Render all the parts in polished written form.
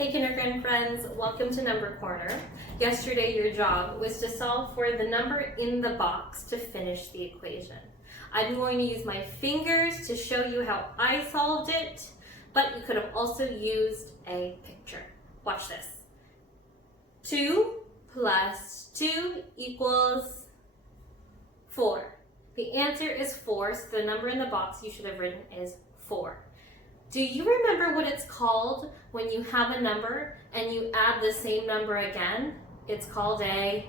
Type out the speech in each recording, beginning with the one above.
Hey kindergarten friends, welcome to Number Corner. Yesterday your job was to solve for the number in the box to finish the equation. I'm going to use my fingers to show you how I solved it, but you could have also used a picture. Watch this. 2 plus 2 equals 4. The answer is 4, so the number in the box you should have written is 4. Do you remember what it's called when you have a number and you add the same number again? It's called a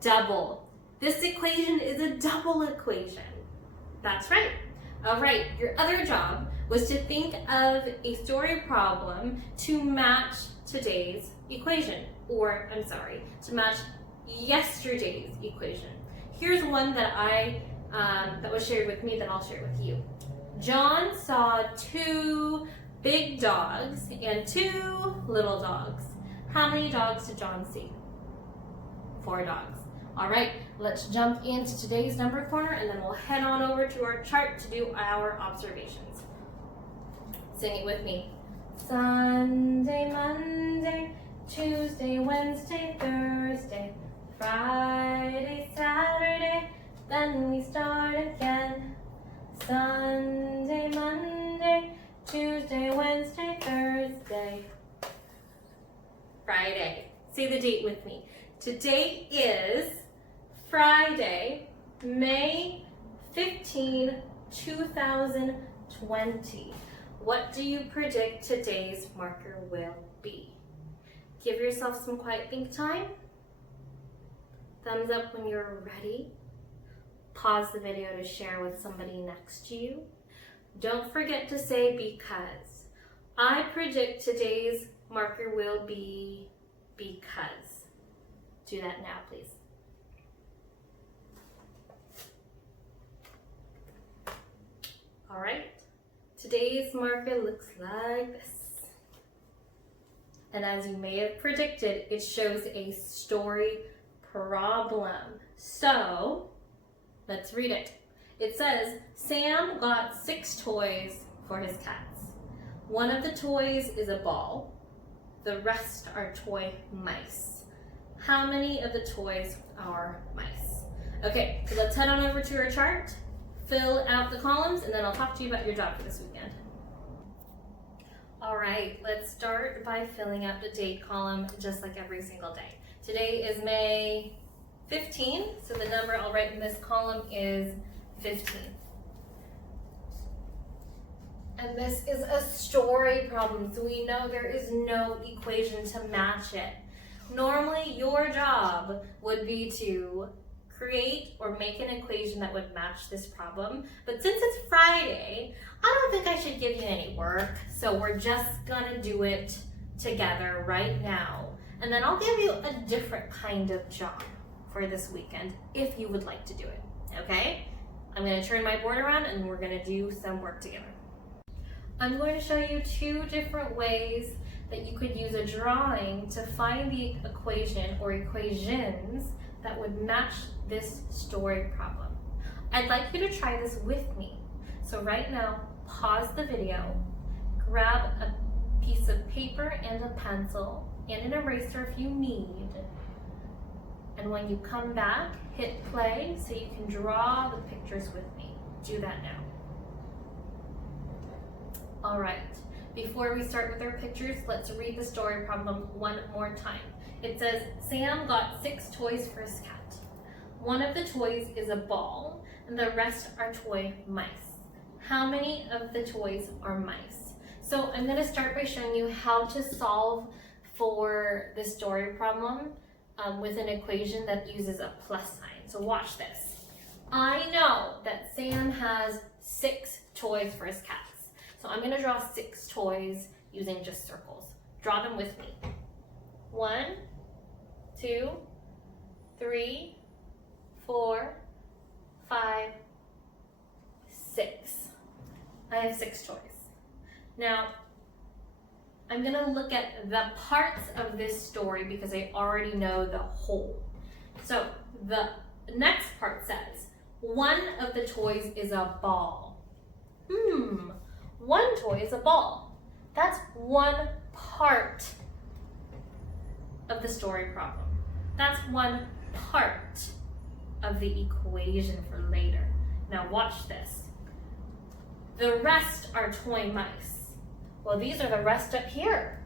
double. This equation is a double equation. That's right. All right, your other job was to think of a story problem to match today's equation, to match yesterday's equation. Here's one that that was shared with me that I'll share with you. John saw 2 big dogs and 2 little dogs. How many dogs did John see? 4 dogs. All right, let's jump into today's number corner and then we'll head on over to our chart to do our observations. Sing it with me. Sunday, Monday, Tuesday, Wednesday, Thursday, Friday, Saturday, then we start again. Sunday, Monday, Tuesday, Wednesday, Thursday, Friday. Say the date with me. Today is Friday, May 15, 2020. What do you predict today's marker will be? Give yourself some quiet think time. Thumbs up when you're ready. Pause the video to share with somebody next to you. Don't forget to say because. I predict today's marker will be because. Do that now, please. All right, today's marker looks like this. And as you may have predicted, it shows a story problem. So, let's read it. It says, Sam got 6 toys for his cats. One of the toys is a ball. The rest are toy mice. How many of the toys are mice? Okay, so let's head on over to our chart, fill out the columns, and then I'll talk to you about your job for this weekend. All right, let's start by filling out the date column just like every single day. Today is May 15, so the number I'll write in this column is 15. And this is a story problem, so we know there is no equation to match it. Normally, your job would be to create or make an equation that would match this problem, but since it's Friday, I don't think I should give you any work, so we're just gonna do it together right now, and then I'll give you a different kind of job for this weekend if you would like to do it, okay? I'm going to turn my board around and we're going to do some work together. I'm going to show you 2 different ways that you could use a drawing to find the equation or equations that would match this story problem. I'd like you to try this with me. So right now, pause the video, grab a piece of paper and a pencil and an eraser if you need. And when you come back, hit play so you can draw the pictures with me. Do that now. All right, before we start with our pictures, let's read the story problem one more time. It says, Sam got 6 toys for his cat. One of the toys is a ball, and the rest are toy mice. How many of the toys are mice? So I'm gonna start by showing you how to solve for the story problem with an equation that uses a plus sign. So watch this. I know that Sam has 6 toys for his cats. So I'm gonna draw 6 toys using just circles. Draw them with me. 1, 2, 3, 4, 5, 6. I have 6 toys. Now, I'm gonna look at the parts of this story because I already know the whole. So the next part says, one of the toys is a ball. One toy is a ball. That's one part of the story problem. That's one part of the equation for later. Now watch this. The rest are toy mice. Well, these are the rest up here.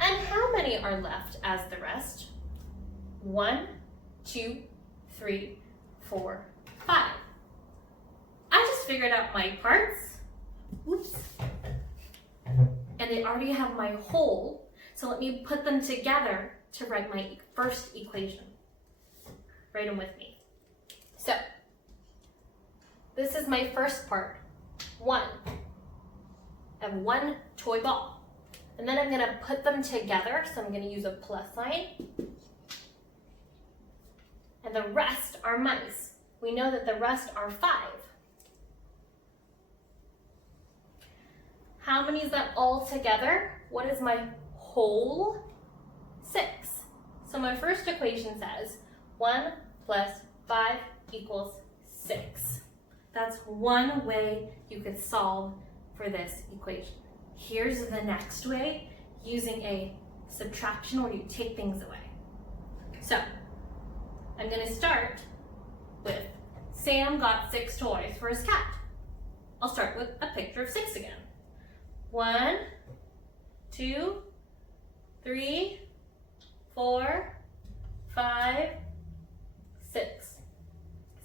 And how many are left as the rest? 1, 2, 3, 4, 5. I just figured out my parts. Oops. And they already have my whole. So let me put them together to write my first equation. Write them with me. So, this is my first part. 1. I have 1 toy ball. And then I'm going to put them together, so I'm going to use a plus sign. And the rest are mice. We know that the rest are 5. How many is that all together? What is my whole? 6. So my first equation says 1 plus 5 equals 6. That's one way you could solve for this equation. Here's the next way, using a subtraction where you take things away. So, I'm going to start with Sam got 6 toys for his cat. I'll start with a picture of 6 again. 1, 2, 3, 4, 5, 6.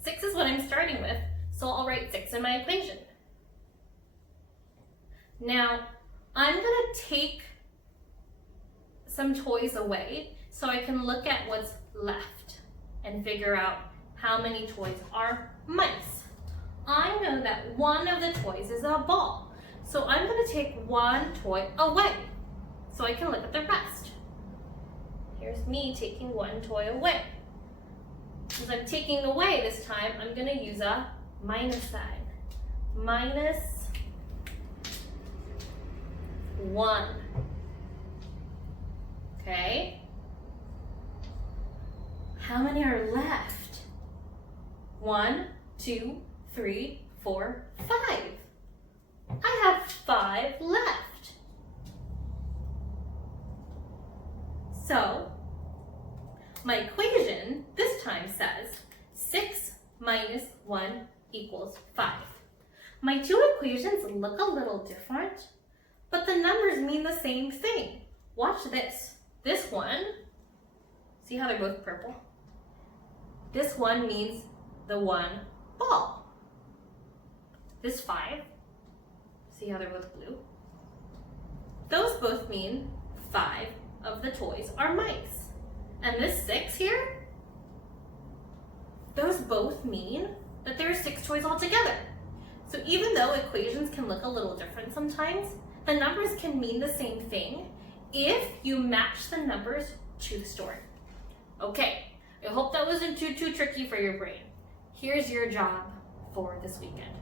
6 is what I'm starting with, so I'll write 6 in my equation. Now, I'm going to take some toys away so I can look at what's left and figure out how many toys are mice. I know that one of the toys is a ball, so I'm going to take 1 toy away so I can look at the rest. Here's me taking 1 toy away. Since I'm taking away this time, I'm going to use a minus sign. Minus 1. Okay. How many are left? 1, 2, 3, 4, 5. I have 5 left. So, my equation this time says 6 minus 1 equals 5. My 2 equations look a little different, but the numbers mean the same thing. Watch this. This one, see how they're both purple? This one means the 1 ball. This 5, see how they're both blue? Those both mean 5 of the toys are mice. And this 6 here, those both mean that there are 6 toys altogether. So even though equations can look a little different sometimes, the numbers can mean the same thing if you match the numbers to the story. Okay, I hope that wasn't too tricky for your brain. Here's your job for this weekend.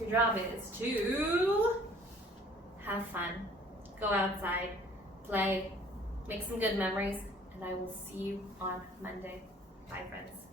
Your job is to have fun, go outside, play, make some good memories, and I will see you on Monday. Bye, friends.